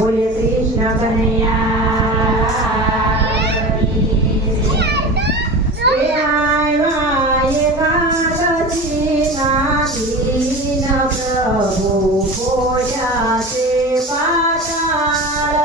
બોલે કૃષ્ણ કનૈયા પ્રભુ પૂજા છે પાતાળ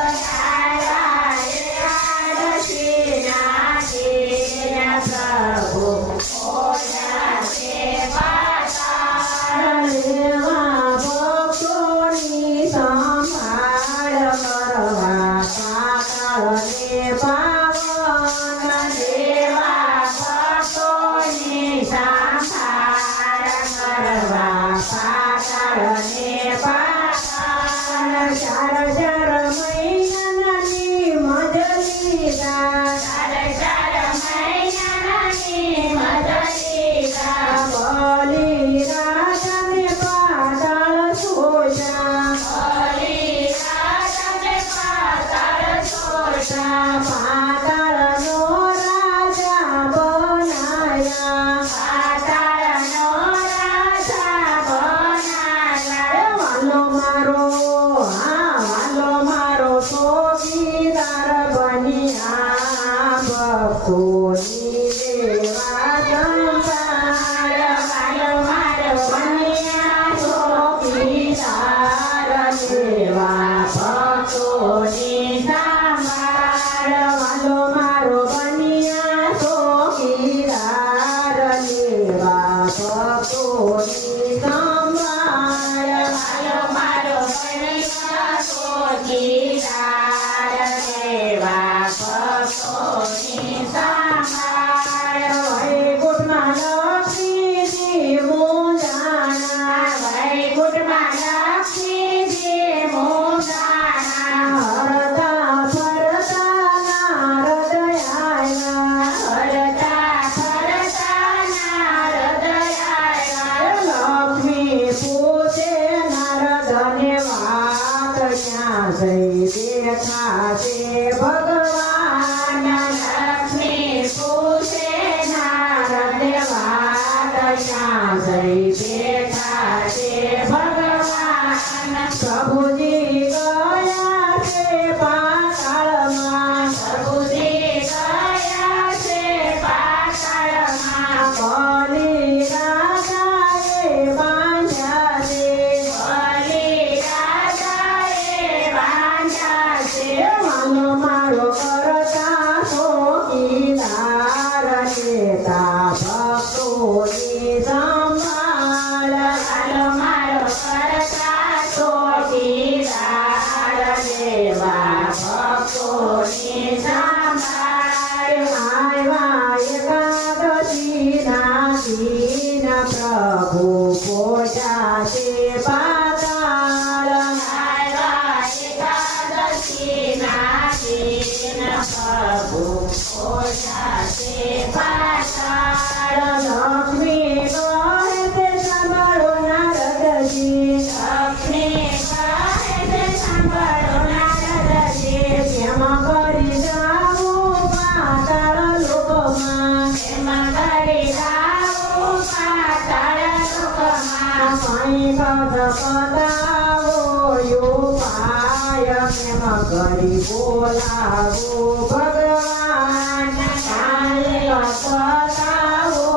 પ્રભુ પૂજા છે પાતાળ લેવા ભક્તોની સંભાળ કરવા પાતાળને પાવન લેવા ભક્તોની સંભાળ કરવા પાતાળને પાતાળ ચાર ચાર મહિનાની મજલી ચાર ચાર મહિનાની મજલી બલી રાજાને પાતાળ સોજા બલી રાજાને પાતાળ સોજા પાતાળનો રાજા બનાયા પાતાળનો રાજા બનાયા વાલો મારો ચોકીદાર બન્યા ભક્તોની લેવા સંભાળ વાલો મારો બન્યા ચોકીદાર લેવા ભક્તોની સંભાળ વાલો મારો બન્યા ચોકીદાર લેવા ભક્તોની સંભાળ વાલો મારો બન્યા ચોકીદાર લેવા ભક્તોની સંભાળ વૈકુંઠમાં લક્ષ્મીજી મૂંઝાણા વૈકુંઠમાં લક્ષ્મીજી મૂંઝાણા હરતા ફરતા નારદ આવ્યા હરતા ફરતા નારદ આવ્યા લક્ષ્મી પૂછે નારદને વાત ક્યાં જઈ બેઠા છે ભગવાન લક્ષ્મી પૂછે નારદને વાત ક્યાં જઈ બેઠા છે ભગવાન પ્રભુજી ગયા છે પાતાળમાં પ્રભુજી ગયા છે પાતાળમાં બલી રાજાએ બાંધ્યા છે બલી રાજાએ બાંધ્યા છે વાલો મારો કરતા ચોકીદાર લેતા ભક્તોની સંભાળ વાલો મારો કરતા ચોકીદાર લેવા ભક્તોની સંભાળ આવ્યા એકાદશીના દિન પ્રભુ પૂજા છે પાતાળ આવ્યા એકાદશીના દિન પ્રભુ પૂજા છે પાતાળ લક્ષ્મી કહે તે સાંભળો નારદજી લક્ષ્મી કહે તે સાંભળો નારદજી કેમ કરી જાવું પાતાળ લોકમાં કેમ કરી જાવું પાતાળ લોકમાં કઈ પદ પતાવો ઉપાય કેમ કરી બોલાવો ભગવાન કાલે પતાવો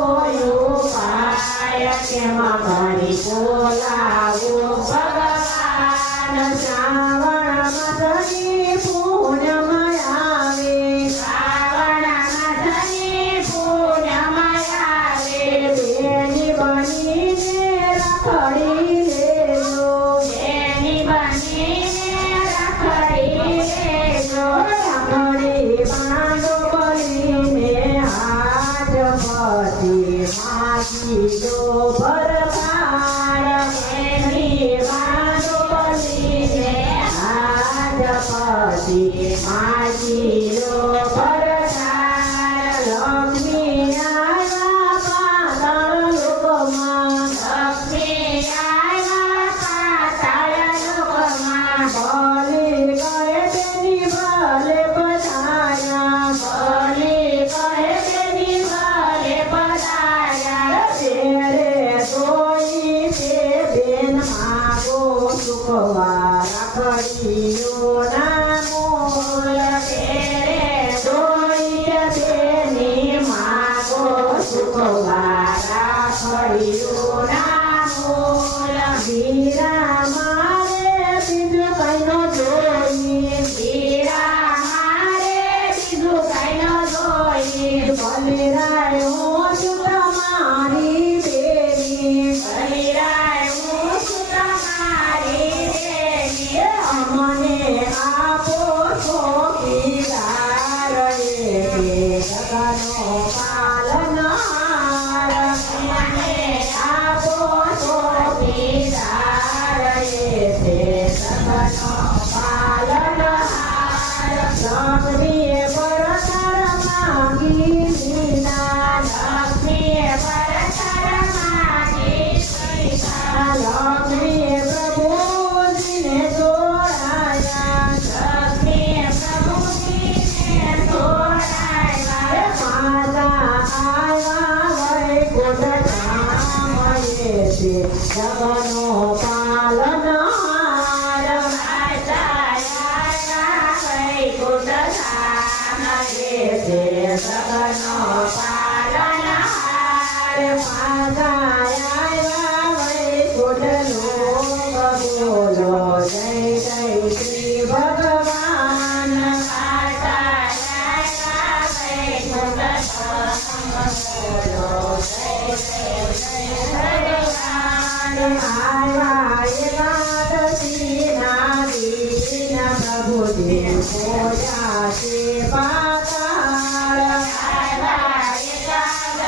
ઉપાય કેમ કરી બોલાવો ભગવાન શ્રાવણ માસની પૂનમ આવે શ્રાવણ માસની પૂનમ આવે બેની બનીને રાખડી લેજો બેની બનીને રાખડી લેજો રાખડી બાંધો બનીને હાથ પતિ માગી દો ભરપાળ બેની બાંધો બનીને હાથ પતિ માગી દો ભરપાળ લક્ષ્મી આવ્યા પાતાળ લોકમાં લક્ષ્મી આવ્યા પાતાળ લોકમાં બલી કહે તેની ભલે પધાર્યા બલી કહે તેની ભલે પધાર્યા તેરે તોઈ તે બેન માગો સુખવા રાખડીઓ ફળિયુંના મૂળ તેરે જોઈ તેની માગો સુખવાળા ફળિયુંના મૂળ વીરા મારે બીજું કઈ ન જોઈ વીરા મારે બીજું કઈ ન જોઈ બલિરાય હું છું તમારી બેની બલિરાય હું છું તમારી બેની અમને આપો ચોકીદાર જગનો પાલનહાર અમને આપો ચોકીદાર જગનો પાલનહાર લક્ષ્મીએ પરતર માંગી લીધા લક્ષ્મીએ પરતર માંગી લીધા લક્ષ્મીએ પ્રભુજીને જોડાયા લક્ષ્મીએ પ્રભુજીને જોડાયા માતા આવ્યા વૈકુંઠ ધામએ છે જગનો પાલનહાર માતા આવ્યા વૈકુંઠ ધામએ છે જગનો પાલનહાર માતા આવ્યા વૈકુંઠ લોક બોલો જય જય શ્રી ભગવાન માતા આવ્યા વૈકુંઠ બોલો જય જય શ્રી ભગવાન આવ્યા એકાદશીના દિન પ્રભુજી પૂજા છે પાતાળ આવ્યા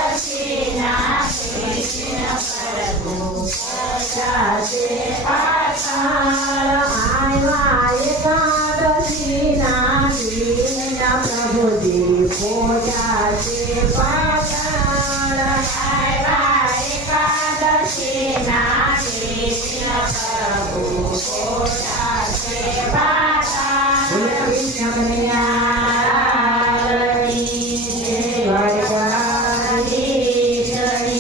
એકાદશીના દિન પ્રભુ પૂજા છે પાતાળ આવ્યા એકાદશીના દિન પ્રભુજી પૂજા છે પાતાળ આવ્યા એકાદશીના